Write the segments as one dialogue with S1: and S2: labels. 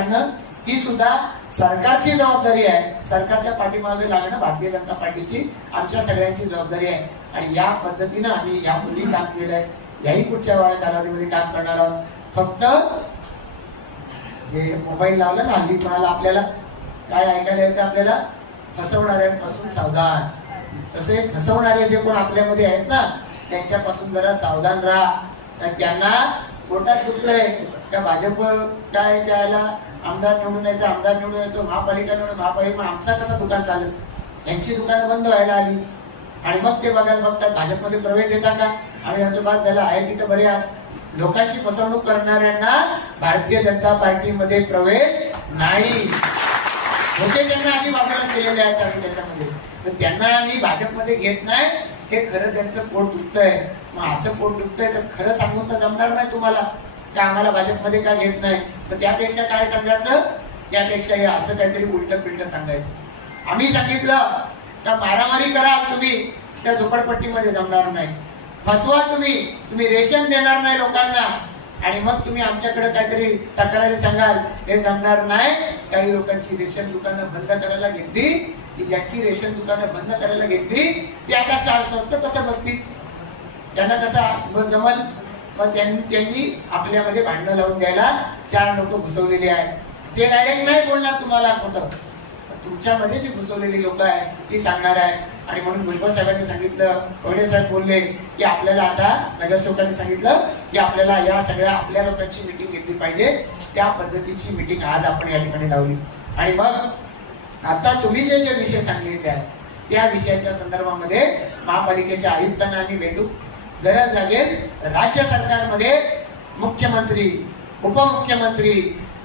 S1: करणं ही सुद्धा सरकारची जबाबदारी आहे. सरकारच्या पाठीमागे लागणं भारतीय जनता पार्टीची आमच्या सगळ्यांची जबाबदारी आहे. आणि या पद्धतीनं आम्ही यापूर्वी काम केलंय. याही पुढच्या वेळा कालावधीमध्ये काम करणार आहोत. फक्त हे मोबाईल लावलं ना हल्ली कोणाला आपल्याला काय ऐकायला येतं आपल्याला? फसवणाऱ्यांपासून सावधान. तसे फसवणारे जे कोण आपल्यामध्ये आहेत ना त्यांच्यापासून जरा सावधान राहा. त्यांना पोटात दुखलंय त्या भाजप काय ज्याला आमदार निवडून यायचं आमदार निवडून येतो महापालिका निवडून महापालिका आमचा कसा दुकान चालत यांची दुकानं बंद व्हायला आली. आणि मग ते बघायला बघतात भाजपमध्ये प्रवेश देता का? आम्ही म्हणतो बाद झाला आहे तिथं बरे आहात. लोकांची फसवणूक करणाऱ्यांना भारतीय जनता पार्टीमध्ये प्रवेश नाही. होते त्यांना आधी वापरत केलेले आहेत आम्ही त्याच्यामध्ये. तर त्यांना आम्ही भाजपमध्ये घेत नाही हे खरं त्यांचं पोट दुखतंय. मग असं पोट दुखतंय तर खरं सांगून तर जमणार नाही तुम्हाला. का आम्हाला भाजपमध्ये का घेत नाही? तर त्यापेक्षा काय सांगायचं? त्यापेक्षा हे असं काहीतरी उलट पिलट सांगायचं. आम्ही सांगितलं का मारामारी करा तुम्ही त्या झोपडपट्टीमध्ये जमणार नाही. फसवा तुम्ही तुम्ही रेशन देणार नाही लोकांना. आणि मग तुम्ही आमच्याकडे काहीतरी तक्रारी सांगाल. हे जमणार नाही. काही लोकांची रेशन दुकानं बंद करायला घेतली. की ज्याची रेशन दुकानं बंद करायला घेतली ती आता स्वस्त कसं बसतील? त्यांना कसा जमल पण त्यां- त्यांनी आपल्यामध्ये भांडणं लावून द्यायला चार लोक घुसवलेले आहेत. ते डायरेक्ट नाही बोलणार तुम्हाला खोटं. तुमच्यामध्ये जी घुसवलेली लोक आहेत ती सांगणार आहे आणि म्हणून भुजबळ साहेबांनी सांगितलं पवडे साहेब बोलले की आपल्याला आता नगरसेवकांनी सांगितलं की आपल्याला या सगळ्या आपल्या लोकांची मिटिंग घेतली पाहिजे. त्या पद्धतीची मिटिंग आज आपण या ठिकाणी लावली. आणि मग आता तुम्ही जे जे विषय सांगलेले आहेत त्या विषयाच्या संदर्भामध्ये महापालिकेच्या आयुक्तांना आणि भेटू गरज लागेल. राज्य सरकारमध्ये मुख्यमंत्री उपमुख्यमंत्री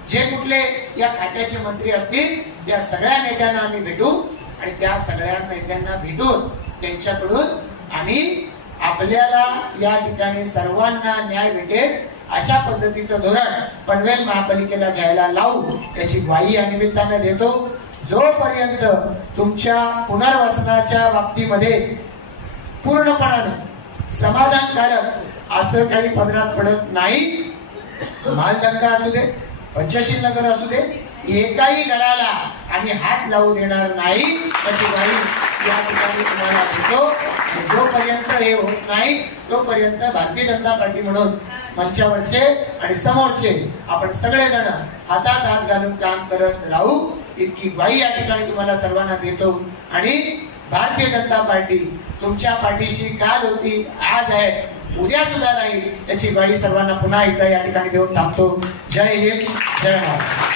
S1: जे कुठले या खात्याचे मंत्री असतील त्या सगळ्या नेत्यांना आम्ही भेटू. आणि त्या सगळ्या नेत्यांना भेटून त्यांच्याकडून आम्ही आपल्याला या ठिकाणी सर्वांना न्याय भेटेल अशा पद्धतीचं धोरण पनवेल महापालिकेला घ्यायला लावू याची ग्वाही या निमित्तानं देतो. जोपर्यंत तुमच्या पुनर्वसनाच्या बाबतीमध्ये पूर्णपणानं समाधानकारक. असं काही पदरात पडत नाही. मालदंगा असू दे पंचशील नगर असू दे एकाही घराला आम्ही हात लावू देणार नाही. त्याची ग्वाही या ठिकाणी तुम्हाला देतो जोपर्यंत हे होत नाही तोपर्यंत भारतीय जनता पार्टी म्हणून मंचावरचे आणि समोरचे आपण सगळेजण हातात हात घालून काम करत राहू. इतकी ग्वाही या ठिकाणी तुम्हाला सर्वांना देतो. आणि भारतीय जनता पार्टी तुमच्या पाठीशी काल होती आज आहे उद्या सुद्धा राहील याची ग्वाही सर्वांना पुन्हा एकदा या ठिकाणी देऊन थांबतो. जय हिंद जय महाराज